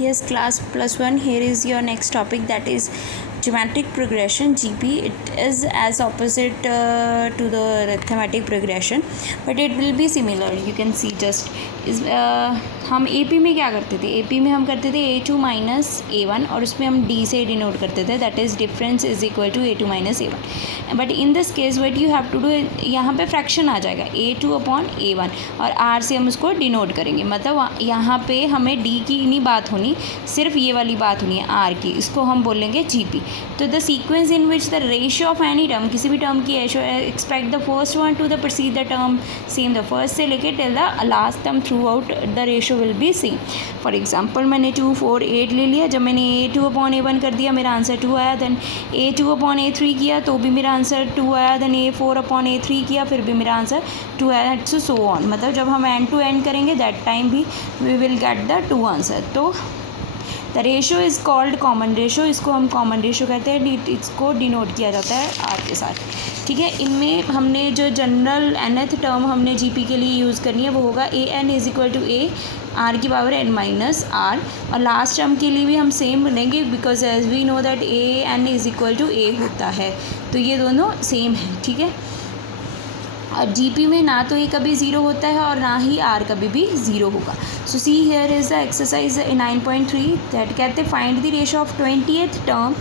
Yes, class +1. Here is your next topic, that is geometric progression, GP. It is as opposite to the arithmetic progression, but it will be similar. You can see just इस हम AP में क्या करते थे, AP में हम करते थे A2 माइनस A1 और उसमें हम D से डिनोट करते थे, that is difference is equal to A2 माइनस A1. But in this case what you have to do, यहाँ पे फ्रैक्शन आ जाएगा A2 अपॉन A1 और R से हम उसको डिनोट करेंगे. मतलब यहाँ पे हमें D की नहीं बात होनी, सिर्फ ये वाली बात होनी है R की. इसको हम बोलेंगे GP. तो the sequence in which the ratio of any term, किसी भी टर्म की ratio, expect the first one two the preceded the term same, the first से लेके till the last term through out the ratio will be same. For example मैंने 2 4 8 ले लिया. जब मैंने A2 अपॉन A1 कर दिया मेरा आंसर 2 आया. देन A2 अपॉन A3 किया तो भी मेरा आंसर 2 आया. देन A4 अपॉन A3 किया फिर भी मेरा आंसर 2 आया. So on. मतलब जब हम एंड टू एंड करेंगे दैट टाइम भी we will get the 2 answer. तो the ratio is called common ratio. इसको हम कॉमन रेशियो कहते हैं. इसको डिनोट किया जाता है आर के साथ. ठीक है. इनमें हमने जो जनरल nth टर्म हमने जीपी के लिए यूज़ करनी है वो होगा an is equal to a r की पावर n माइनस आर. और लास्ट टर्म के लिए भी हम सेम बनेंगे because as we know that an is equal to a होता है. तो ये दोनों सेम है. ठीक है. और जीपी में ना तो ये कभी ज़ीरो होता है और ना ही आर कभी भी ज़ीरो होगा. So see here is the exercise 9.3 that कहते हैं find the ratio of 20th term,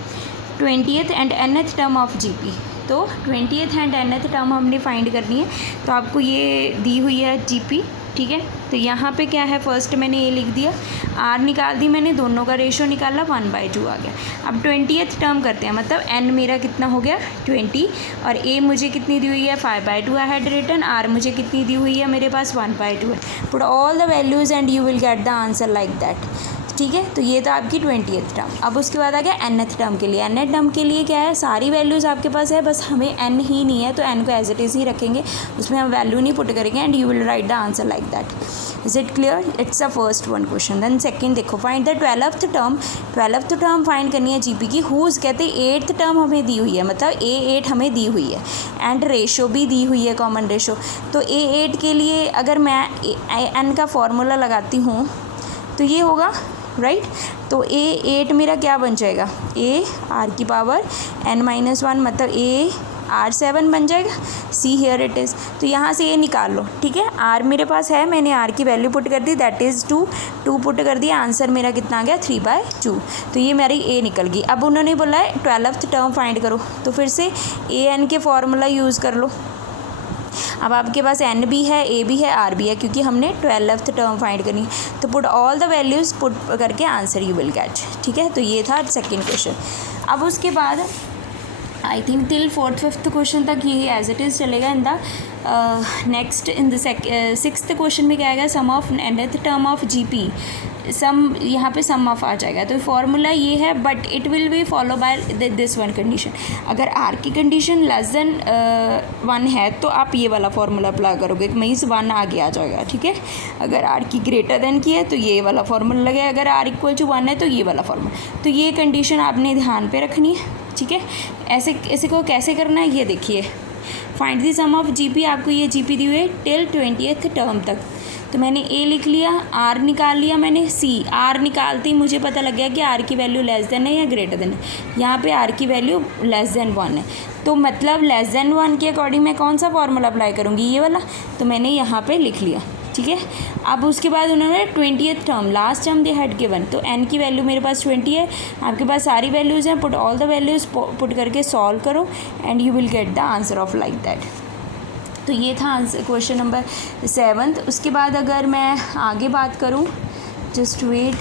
20th and nth term of GP. तो 20th एंड nth टर्म हमने फाइंड करनी है. तो आपको ये दी हुई है जीपी. ठीक है. तो यहाँ पे क्या है, फर्स्ट मैंने ए लिख दिया, आर निकाल दी मैंने, दोनों का रेशियो निकाला, 1/2 आ गया. अब 20th टर्म करते हैं. मतलब एन मेरा कितना हो गया 20 और ए मुझे कितनी दी हुई है 5/2 आई हैड रिटन. आर मुझे कितनी दी हुई है मेरे पास 1/2 है. Put all the values and you will get the answer like that. ठीक है. तो ये था आपकी 20th टर्म. अब उसके बाद आ गया nth टर्म के लिए. nth टर्म के लिए क्या है, सारी वैल्यूज़ आपके पास है, बस हमें n ही नहीं है तो n को एज इट इज़ ही रखेंगे, उसमें हम वैल्यू नहीं पुट करेंगे and you will write the answer like that. Is it clear? It's the first one question. Then second देखो, find the 12th term. 12th term find करनी है GP की. Whose कहते हैं 8th टर्म हमें दी हुई है, मतलब A8 हमें दी हुई है एंड रेशो भी दी हुई है, कॉमन रेशो. तो A8 के लिए अगर मैं n का फॉर्मूला लगाती हूँ तो ये होगा राइट. तो A8 मेरा क्या बन जाएगा, A आर की पावर n माइनस 1, मतलब A R7 बन जाएगा. See here it is. तो यहाँ से ये निकाल लो. ठीक है. आर मेरे पास है, मैंने आर की वैल्यू पुट कर दी, दैट इज़ 2 पुट कर दिया. आंसर मेरा कितना आ गया 3/2. तो ये मेरी ए निकल गई. अब उन्होंने बोला है 12th टर्म फाइंड करो, तो फिर से an के फॉर्मूला यूज़ कर लो. अब आपके पास n भी है, a भी है, r भी है, क्योंकि हमने 12th टर्म फाइंड करनी है. तो put all the values put करके आंसर यू विल गेट. ठीक है. तो ये था सेकेंड क्वेश्चन. अब उसके बाद I think till 4th 5th question तक ये एज इट इज़ चलेगा. In the next in the 6th question में क्या आएगा, sum of nth term of GP. Sum यहाँ पे सम ऑफ आ जाएगा. तो फॉर्मूला ये है, but it will be follow by this one condition. अगर आर की कंडीशन लेस देन 1 है तो आप ये वाला फॉर्मूला अप्लाई करोगे, मीन्स 1 आगे आ जाएगा. ठीक है. अगर आर की ग्रेटर देन की है तो ये वाला फॉर्मूला लगेगा, अगर आर इक्वल टू 1 है तो ये वाला फॉर्मूला. तो ये कंडीशन आपने ध्यान पे रखनी है. ठीक है. ऐसे को कैसे करना है ये देखिए. Find the sum of GP. आपको ये जीपी दी हुई है टिल 20th टर्म तक. तो मैंने ए लिख लिया, आर निकाल लिया मैंने. सी आर निकालते ही मुझे पता लग गया कि आर की वैल्यू लेस देन है या ग्रेटर देन है. यहाँ पे आर की वैल्यू लेस देन 1 है, तो मतलब लेस देन 1 के अकॉर्डिंग मैं कौन सा फॉर्मूला अप्लाई करूँगी, ये वाला. तो मैंने यहाँ पे लिख लिया. ठीक है. अब उसके बाद उन्होंने 20th term, last term they had given. तो n की वैल्यू मेरे पास 20 है, आपके पास सारी वैल्यूज़ हैं. Put all the values put करके सॉल्व करो and you will get the answer of like that. तो ये था आंसर क्वेश्चन नंबर 7. उसके बाद अगर मैं आगे बात करूँ, जस्ट वेट,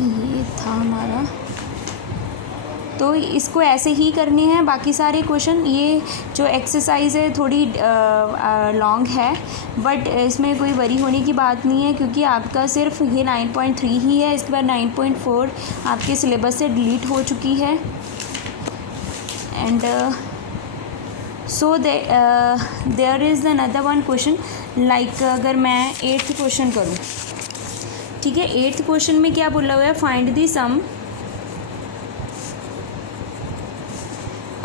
ये था हमारा. तो इसको ऐसे ही करने हैं बाकी सारे क्वेश्चन. ये जो एक्सरसाइज है थोड़ी लॉन्ग है, बट इसमें कोई वरी होने की बात नहीं है, क्योंकि आपका सिर्फ ये 9.3 ही है. इसके बाद 9.4 आपके सिलेबस से डिलीट हो चुकी है. And so there is another one question, like अगर मैं 8th क्वेश्चन करूँ. ठीक है. 8th क्वेश्चन में क्या बोला हुआ है, find the sum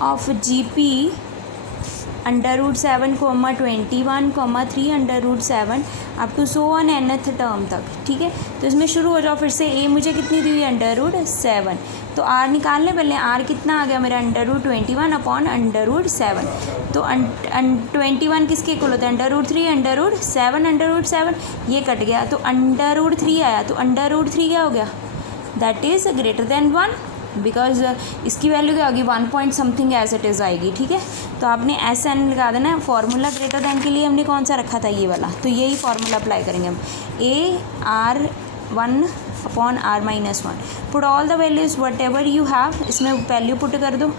of GP √7, 21, 3 √7 up to so on nth term तक, ठीक है। तो इसमें शुरू हो जाओ फिर से। a मुझे कितनी दी हुई है, √7, तो r निकाल लें पहले। r कितना आ गया मेरा, √21 अपॉन √7। तो 21 किसके इक्वल होता है, √3 √7 ये कट गया, तो √3 आया। तो √3 क्या हो गया, that is greater than 1, because इसकी वैल्यू क्या होगी, 1 point something as it is आएगी, ठीक है। तो आपने एस एन लगा देना है। फार्मूला ग्रेटर दैन के लिए हमने कौन सा रखा था, ये वाला, तो यही फार्मूला अप्लाई करेंगे हम। AR1 upon R-1, put all the values what ever you have, इसमें वैल्यू पुट कर दो,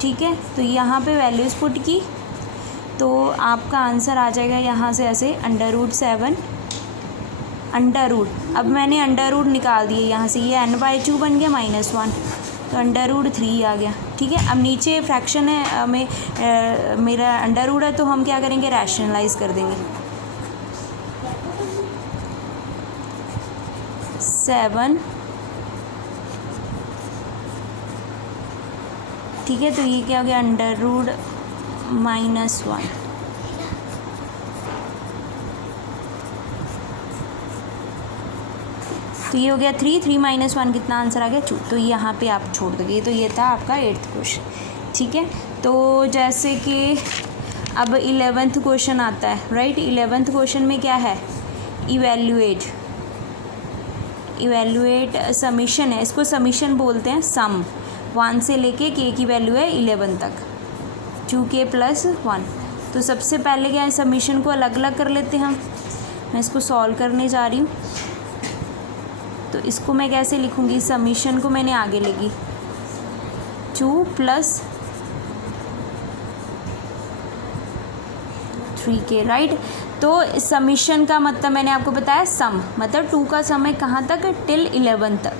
ठीक है। तो यहाँ पे वैल्यूज़ पुट की, तो आपका आंसर आ जाएगा यहाँ से ऐसे √7 अंडर रूट। अब मैंने अंडर रूट निकाल दिए यहाँ से, ये n/2 बन गया -1, तो √3 आ गया, ठीक है। अब नीचे फ्रैक्शन है मेरा अंडर रूट है, तो हम क्या करेंगे, रैशनलाइज कर देंगे। 7, ठीक है। तो ये क्या हो गया, √-1, तो ये हो गया 3 -1 कितना आंसर आ गया, 2। तो यहाँ पे आप छोड़ दोगे। तो ये था आपका 8th क्वेश्चन, ठीक है। तो जैसे कि अब 11th क्वेश्चन आता है, राइट। 11th क्वेश्चन में क्या है, इवेल्युएट समीशन है, इसको समीशन बोलते हैं। सम 1 से लेके k की वैल्यू है 11 तक, 2k + 1। तो सबसे पहले क्या है, समीशन को अलग अलग कर लेते हैं हम। मैं इसको सॉल्व करने जा रही हूँ, तो इसको मैं कैसे लिखूँगी, समीशन को मैंने आगे लिखी 2 + 3k, राइट। तो समीशन का मतलब मैंने आपको बताया, सम मतलब 2 का सम है कहाँ तक, टिल 11 तक।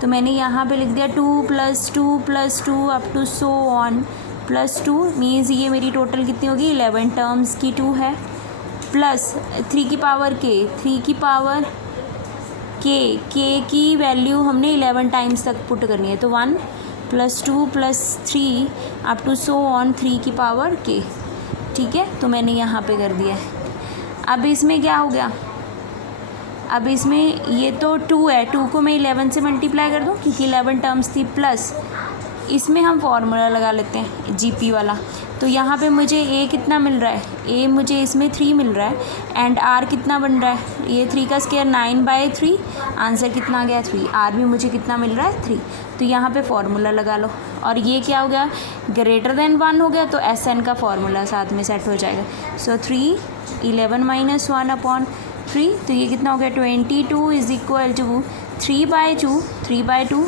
तो मैंने यहाँ पे लिख दिया 2 + 2 + 2 up to so on +2, means ये मेरी टोटल कितनी होगी, 11 टर्म्स की 2 है, प्लस 3 की पावर k की वैल्यू हमने 11 टाइम्स तक पुट करनी है। तो 1 + 2 + 3 अप टू सो ऑन 3 की पावर k, ठीक है। तो मैंने यहाँ पे कर दिया है। अब इसमें क्या हो गया, अब इसमें ये तो 2 है, 2 को मैं 11 से मल्टीप्लाई कर दूँ क्योंकि 11 टर्म्स थी, प्लस इसमें हम फार्मूला लगा लेते हैं GP वाला। तो यहाँ पे मुझे a कितना मिल रहा है, a मुझे इसमें 3 मिल रहा है, एंड r कितना बन रहा है, ये 3 का स्क्वायर 9/3, आंसर कितना आ गया 3। r भी मुझे कितना मिल रहा है 3। तो यहाँ पे फार्मूला लगा लो, और ये क्या हो गया, ग्रेटर देन 1 हो गया, तो SN का फार्मूला साथ में सेट हो जाएगा। सो 3 11 - 1 अपॉन 3, तो ये कितना हो गया, 22 = 3/2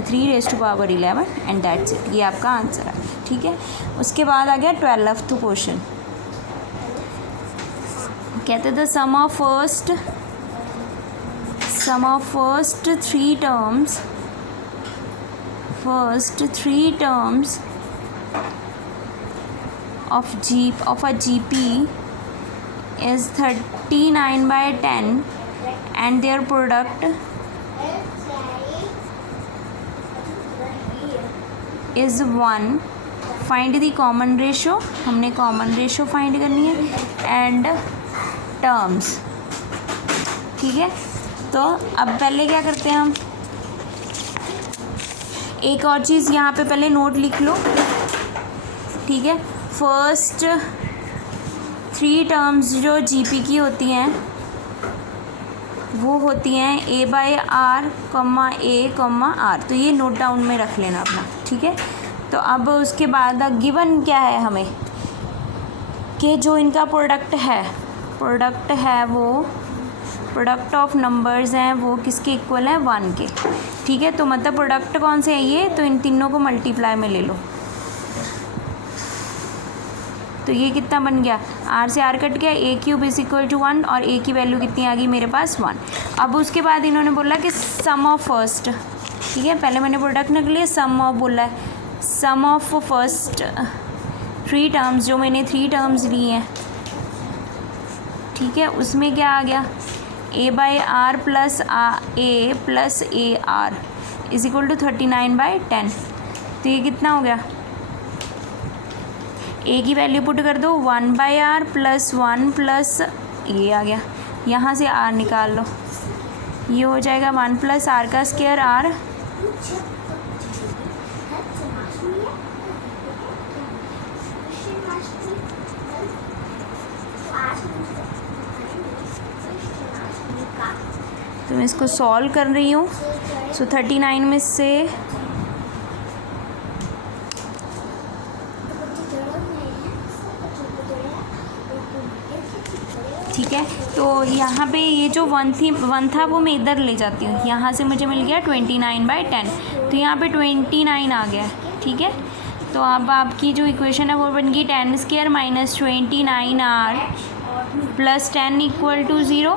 10⁻³ एंड दैट्स इट। ये आपका आंसर आ गया, ठीक है। उसके बाद आ गया 12th क्वेश्चन। कहते थे sum of first three terms of a GP is 39/10 and their product is 1. Find the common ratio, हमने common ratio फाइंड करनी है, एंड टर्म्स, ठीक है। तो अब पहले क्या करते हैं हम, एक और चीज़ यहाँ पे पहले नोट लिख लो, ठीक है। फर्स्ट 3 टर्म्स जो GP की होती हैं वो होती हैं A/R, A, तो ये नोट डाउन में रख लेना अपना, ठीक है। तो अब उसके बाद गिवन क्या है हमें, कि जो इनका प्रोडक्ट है वो प्रोडक्ट ऑफ नंबर्स हैं वो किसके इक्वल है, 1 के, ठीक है। तो मतलब प्रोडक्ट कौन से है ये, तो इन तीनों को मल्टीप्लाई में ले लो, तो ये कितना बन गया, r से r कट गया, A³ = 1, और a की वैल्यू कितनी आ गई मेरे पास 1। अब उसके बाद इन्होंने बोला कि सम ऑफ फर्स्ट, ठीक है। पहले मैंने प्रोडक्ट निकली, सम ऑफ बोला है, सम ऑफ फर्स्ट 3 टर्म्स, जो मैंने 3 टर्म्स ली हैं, ठीक है, उसमें क्या आ गया, A/R + A + AR = 39/10। तो ये कितना हो गया, ए की वैल्यू पुट कर दो 1/r प्लस 1 प्लस ये आ गया, यहाँ से r निकाल लो, ये हो जाएगा 1 प्लस r का स्क्वायर r, तो मैं इसको सॉल्व कर रही हूँ। सो 39 में से ठीक है, तो यहाँ पे ये जो 1 था वो मैं इधर ले जाती हूँ, यहाँ से मुझे मिल गया 29/10, तो यहाँ पे 29 आ गया। ठीक है, तो अब आपकी जो इक्वेशन है वो बन गई 10² minus 29r plus 10 equal to 0।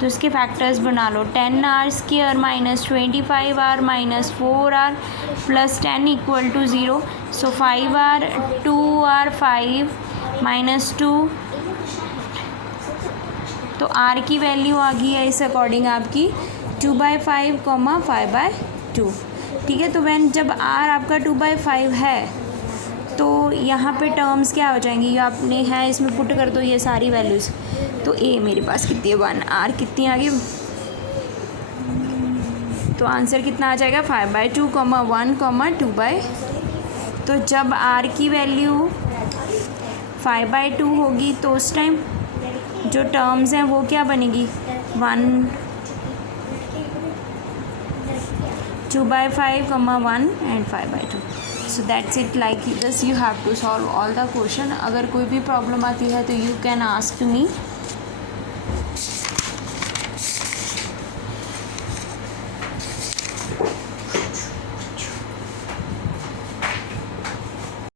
तो इसके फैक्टर्स बना लो, 10r² minus 25r minus 4r plus 10 equal to 0। So 5r 2r 5 minus 2, तो r की वैल्यू आ गई है इस अकॉर्डिंग आपकी 2/5, 5/2। ठीक है, तो वैन जब r आपका 2/5 है तो यहाँ पे टर्म्स क्या हो जाएंगी, ये आपने है इसमें पुट कर दो ये सारी वैल्यूज़। तो a मेरे पास कितनी है 1, r कितनी आ गई, तो आंसर कितना आ जाएगा 5/2, 1, 2/, तो जब r की वैल्यू 5/2 होगी तो उस टाइम जो टर्म्स हैं वो क्या बनेगी 1, 2/5, 1 and 5/2। So that's it, like this you have to solve all the question. अगर कोई भी प्रॉब्लम आती है तो यू कैन आस्क मी।